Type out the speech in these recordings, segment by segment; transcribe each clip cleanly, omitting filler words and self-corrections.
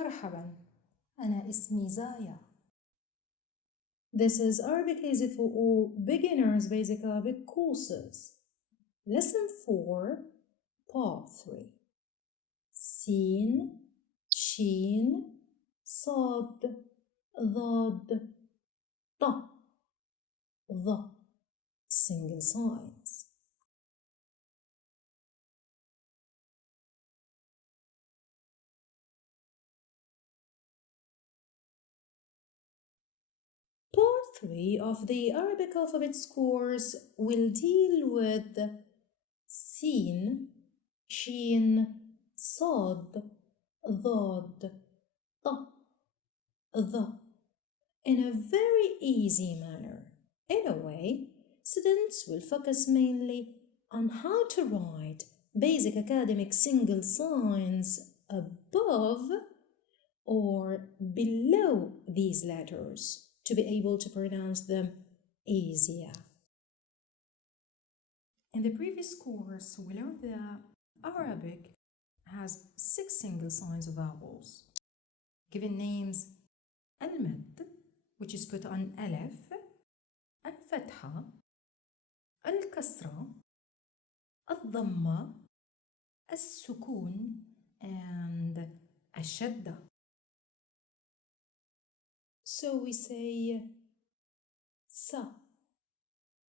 مرحبا، أنا اسمي زايا. This is Arabic Easy for All Beginners Basic Arabic Courses. Lesson 4, Part 3. سين, شين, صاد, ضاد, ط, ظ. Single signs. Part 3 of the Arabic alphabet course will deal with سين, شين, صاد, ضاد, ط, ظ in a very easy manner. In a way, students will focus mainly on how to write basic academic single signs above or below these letters to be able to pronounce them easier. In the previous course, we learned that Arabic has 6 single signs of vowels, given names al-mad, which is put on alif, al-fatha, al-kasra, al-dhamma, al-sukun, and al-shadda. So we say sa,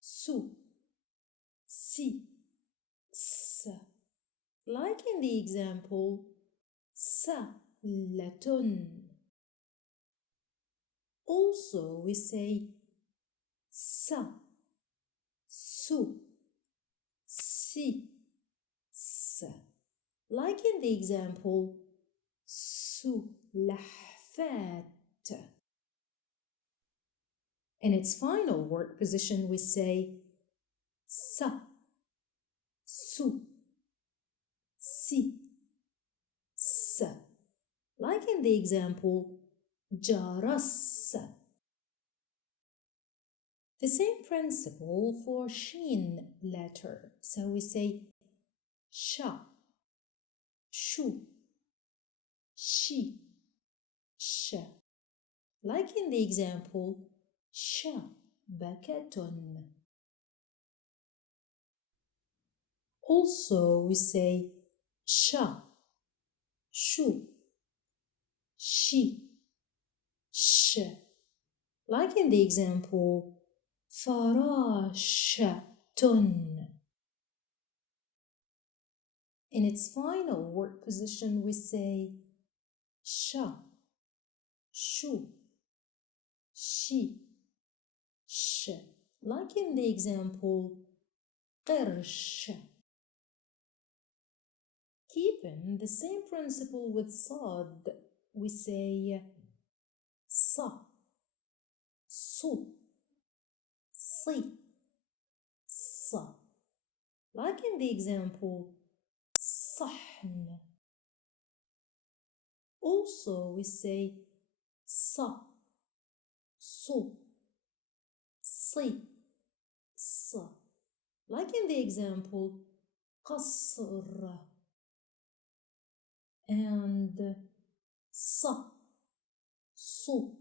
su, si, s. Like in the example, salatun. Also, we say sa, su, si, s. Like in the example, sulahfat. In its final word position, we say sa, su, si, s. Like in the example, jaras. The same principle for shin letter. So we say sha, shu, shi, sh. Like in the example, shabakatun. Also, we say sha, shu, shi, sh. Like in the example, farashatun. In its final word position, we say sha, shu, shi, sh. Like in the example, qirsh. Keeping the same principle with sad, we say sa, su, si, sa. Like in the example, sahn. Also, we say sa, su, si, sa. Like in the example, qasr. And sa, su,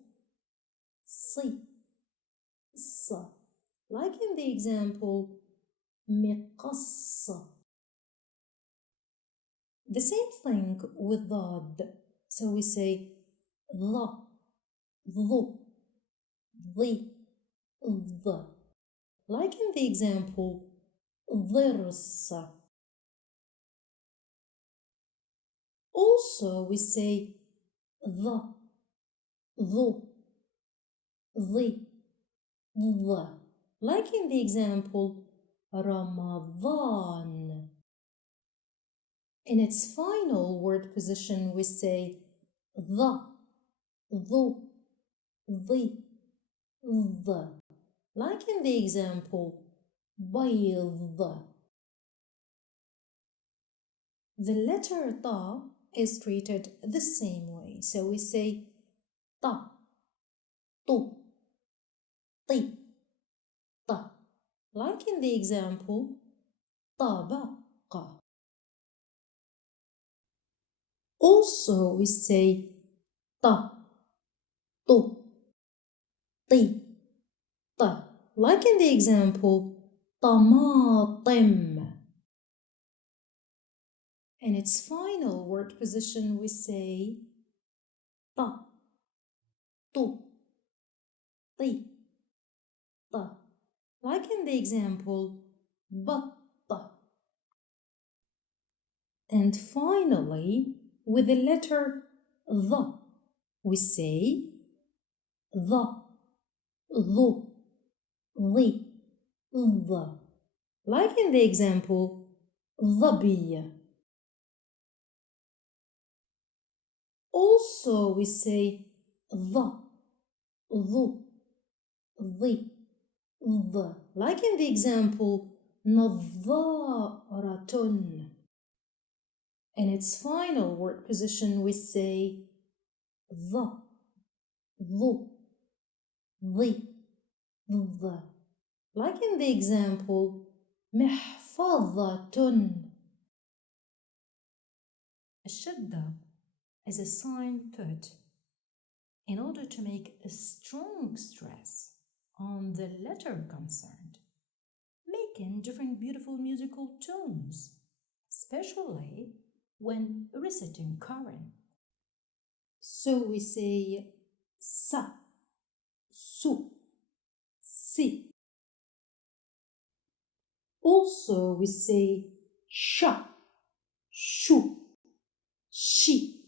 si, sa. Like in the example, miqass. The same thing with dad. So we say dha, dhu, dhi, dh. Like in the example, dhirs. Also, we say dha, dhu, dhi, dh. Like in the example, Ramadan. In its final word position, we say dha, dhu, dhi, dh. Like in the example, bayd. The letter ta is treated the same way. So we say ta, tu, ti, ta. Like in the example, tabaqa. Also, we say ط طو طي ط. Like in the example طماطم. In its final word position we say ط طو طي ط. Like in the example بط. And finally, with the letter the, we say the, ظو, ظي, ظ. Like in the example ظبي. Also, we say the, ظو, ظي, ظ. Like in the example نظارة. In its final word position, we say the, ظو, ظي, ظ. Like in the example محفظة. الشدة is a sign put in order to make a strong stress on the letter concerned, making different beautiful musical tones, especially when reciting Quran. So we say sa, su, si. Also we say sha, shu, shi,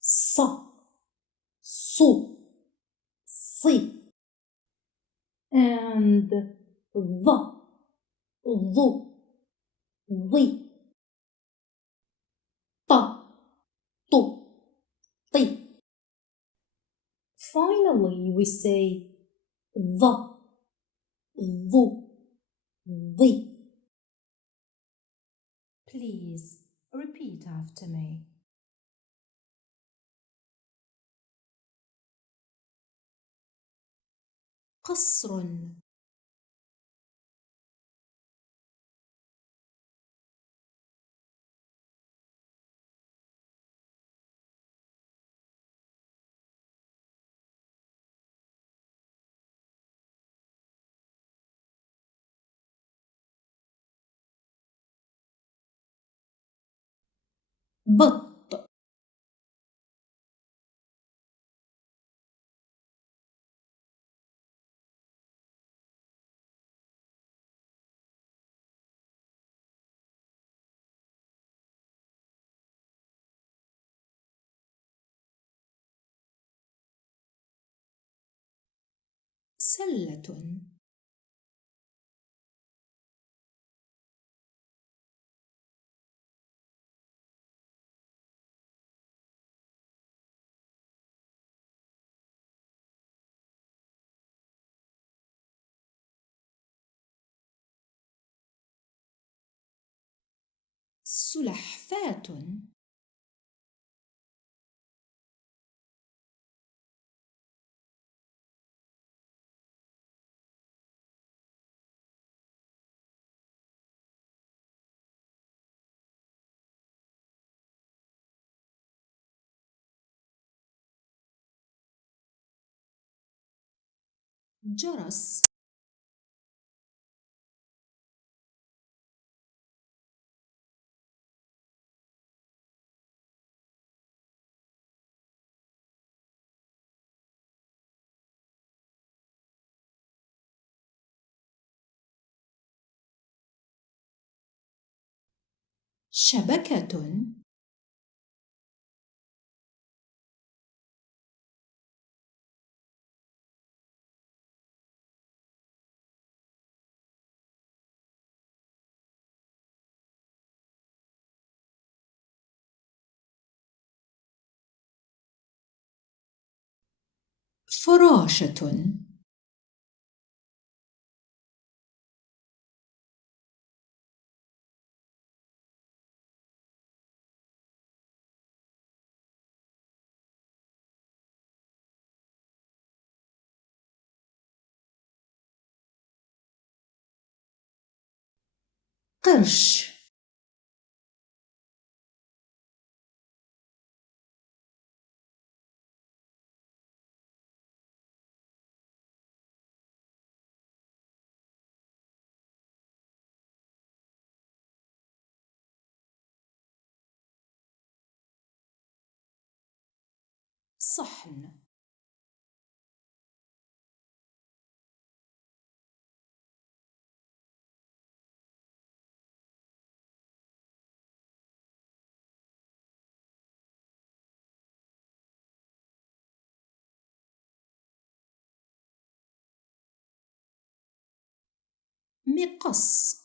sa, su, si, and the, ظو, ظي, ط, طو, طي. Finally, we say the, ظو, ظي. Please repeat after me. قصر, بط, سلة, سلحفاة, جرس, شبكة, فراشة, قرش, صحن. مقص.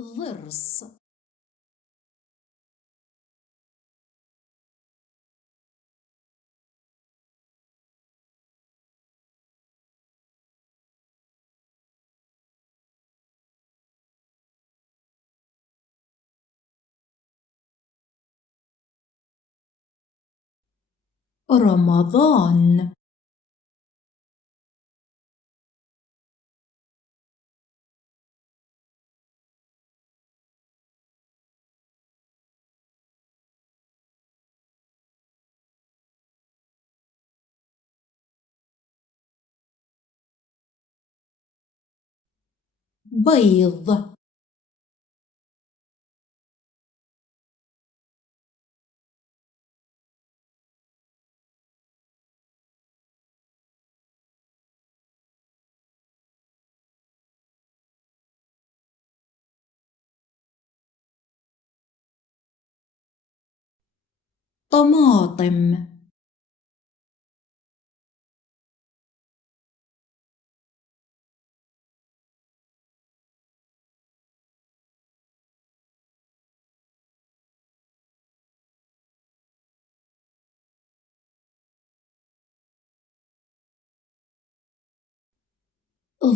ضرس. رمضان. بيض. طماطم.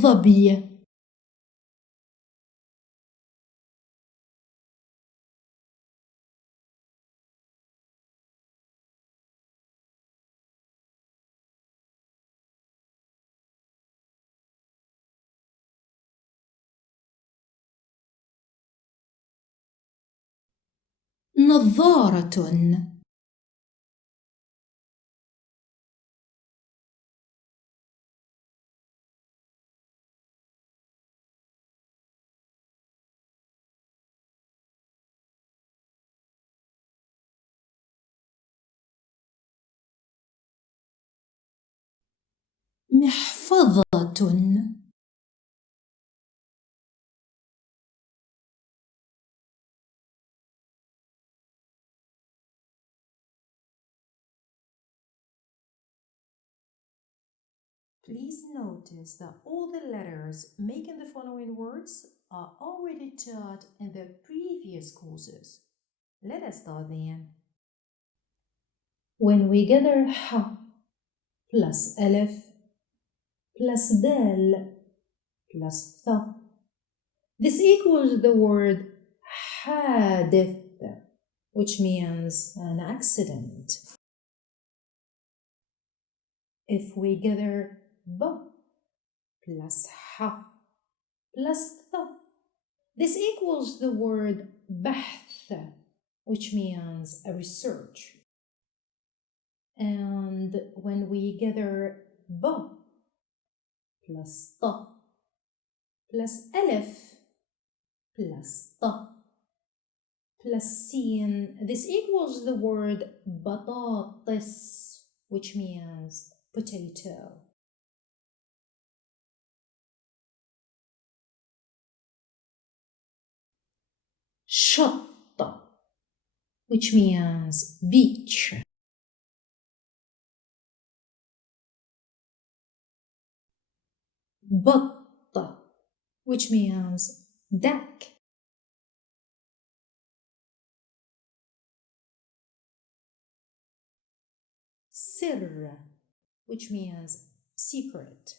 ظبي. نظارة. محفظة. Please notice that all the letters making the following words are already taught in the previous courses. Let us start then. When we gather ح plus ألف plus دال plus ث, this equals the word حادث, which means an accident. If we gather ب plus ح plus ث, this equals the word بحث, which means a research. And when we gather ب plus ط plus ألف plus ط plus سين, this equals the word بطاطس, which means potato. شط, which means beach. بط, which means duck. سر, which means secret.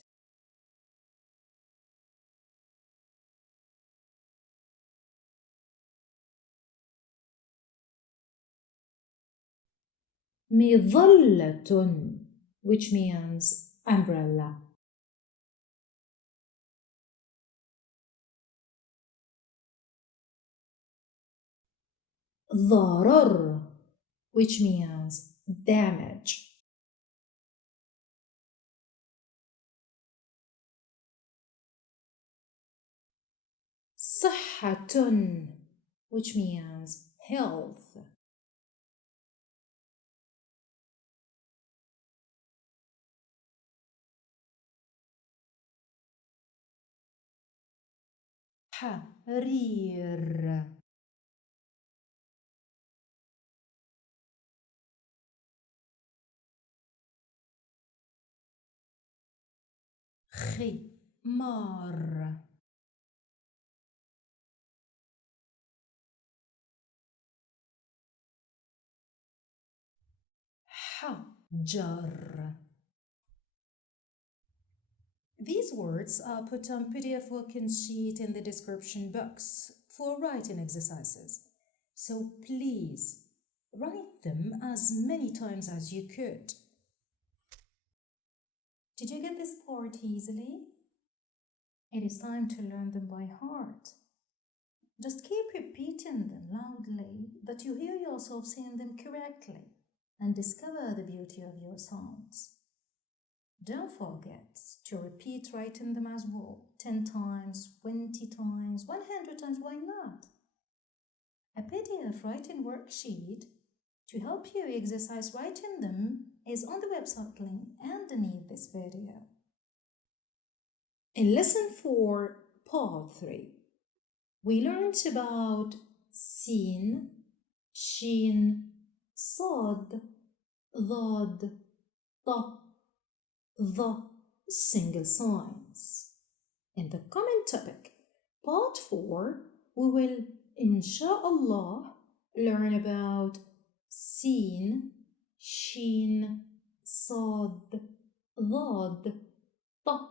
مظلة, which means umbrella. ضرر, which means damage. صحة, which means health. حرير, خمار, حجر. These words are put on PDF working sheet in the description box for writing exercises. So please write them as many times as you could. Did you get this part easily? It is time to learn them by heart. Just keep repeating them loudly that you hear yourself saying them correctly and discover the beauty of your sounds. Don't forget to repeat writing them as well, 10 times, 20 times, 100 times, why not? A PDF writing worksheet to help you exercise writing them is on the website link underneath this video. In lesson 4, part 3, we learned about sin, shin, صاد, ضاد, طا, the single signs. In the common topic, part 4, we will, inshallah, learn about sin, shin, صاد, ضاد, طا,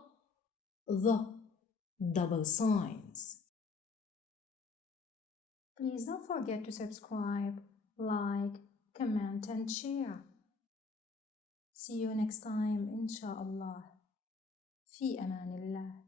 the double signs. Please don't forget to subscribe, like, comment and share. See you next time, inshallah. في أمان الله.